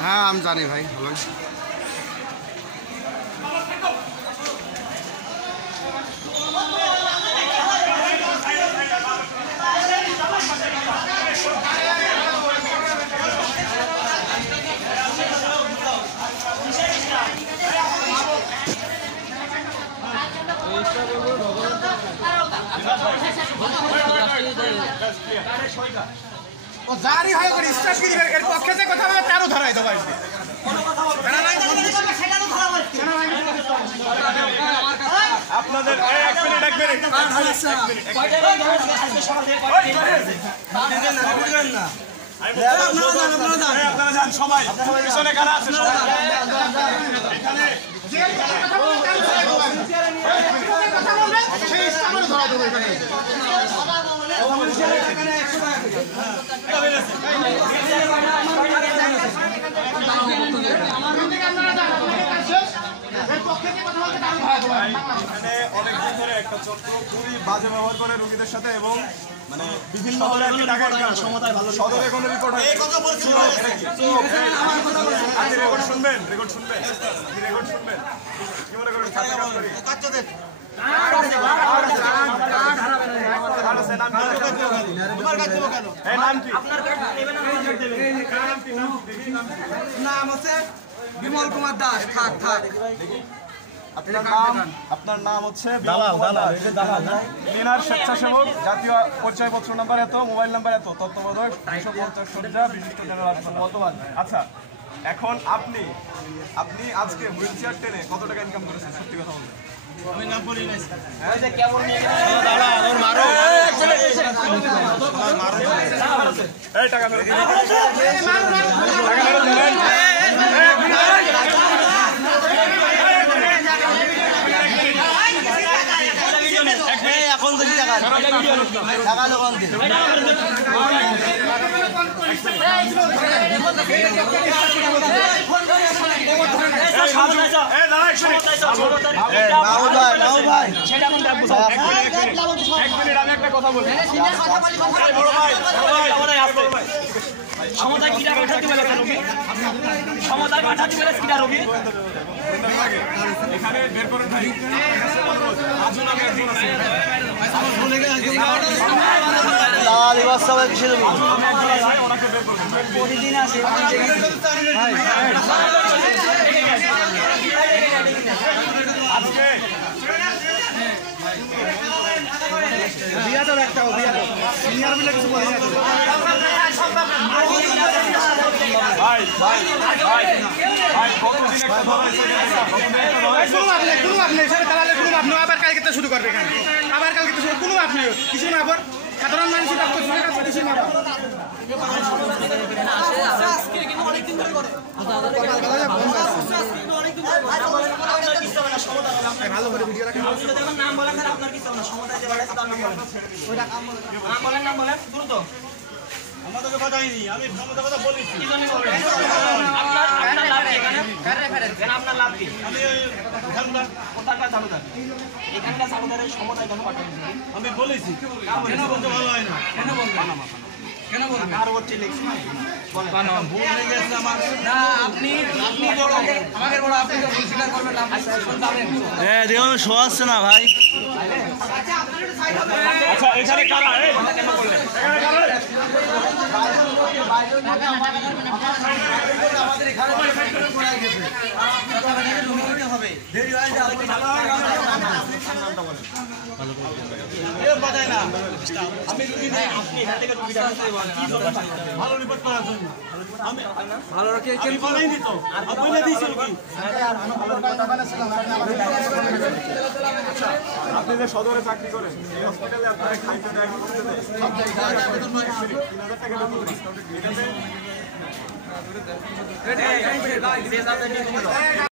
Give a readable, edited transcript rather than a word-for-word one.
হ্যাঁ আমি জানি ভাই ভালো। ও জারি হয় করে স্ট্রেস কি দিবে এর পক্ষে যে কথা বলে তারও ধরাই দাও ভাই আপনাদের এক মিনিট আপনারা যান সবাই পিছনে কারা আছে অনেকদিন ধরে একটা চক্র খুবই বাজে ব্যবহার করে রোগীদের সাথে এবং মানে বিভিন্ন সদরে কোনো রিপোর্ট হয় রেকর্ড শুনবেন কি মনে করেন নাম হচ্ছে বিমল কুমার দাস। আপনার নাম হচ্ছে স্বেচ্ছাসেবক, জাতীয় পরিচয়পত্র নাম্বার এত, মোবাইল নাম্বার এত, তত্ত্বাবধায়ক 250 সজ্জা, বিশিষ্ট জেনারেল মতবাদ। আচ্ছা, এখন আপনি আজকে হুইল চেয়ার টেনে কত টাকা ইনকাম করেছেন? সত্যি কথা বলবেন। আমি নাম বলি না কেমন নিয়ে মারো এই টাকা মেরে এখন বেশি টাকা লোক আমি একটা কথা বলবো সমতায় কিরা পাঠাতে বলে রোগী সমতায় পাঠাতে বলে কিরা রোগী এখানে বের করে ভাই আজও নামে একজন আছে লাল এবার সবাই কিসের ওনাকে বের করে প্রতিদিন আসে আজকে বিয়া তো একটা বিয়া তো সিনিয়র বলে কিছু বলে ভাই ভাই ভাই ভাই কতদিন একটা কোনো আপনি স্যার তাহলে কোনো আপনি আবার কালকে শুরু করবে এখানে আবার কালকে শুরু কোনো আপনি কিছু না আবার সাধারণ মানুষের ডাক্তার শুরু করছে কিছু না ভালো করে ভিডিও রাখেন নাম বলেন আপনার কি চাও না সমতায় যে বাড়াইছে তার নাম বলেন নাম বলেন দ্রুত আমাদেরকে বাধাইনি আমি সমতার কথা বলেছি কি জানি বলেন আপনার লাভ এখানে আপনার লাভ কি আমি ঝালুদার কোথাকার ঝালুদার এখানকার ঝালুদারের সমতায় কেন পাঠাবেন আমি বলেছি কেন বলতে ভালো হয় না কেন বলবেন কেন বলবেন আর হচ্ছে লিখছি ভুল হয়ে গেছে আমার না আপনি বড় আমাদের বড় আপনি তো স্বীকার করবেন না হ্যাঁ দেখুন শো আসছে না ভাই আচ্ছা এখানে কারা কেন বললেন আমাদের এখানে হবে দেরি হয় আমি রুগী নেই আপনি এখান থেকে রুগীটা ভালো রিপোর্ট করার জন্য আমি ভালো রাখি আমি বলেইনি তো আমি বলে দিয়েছি রুগী আপনি যে সদরে চাকরি করেন এই হসপিটালে আপনারা খাইতে দেয় করতে দেয় সব জায়গায় 3000 টাকা বেতন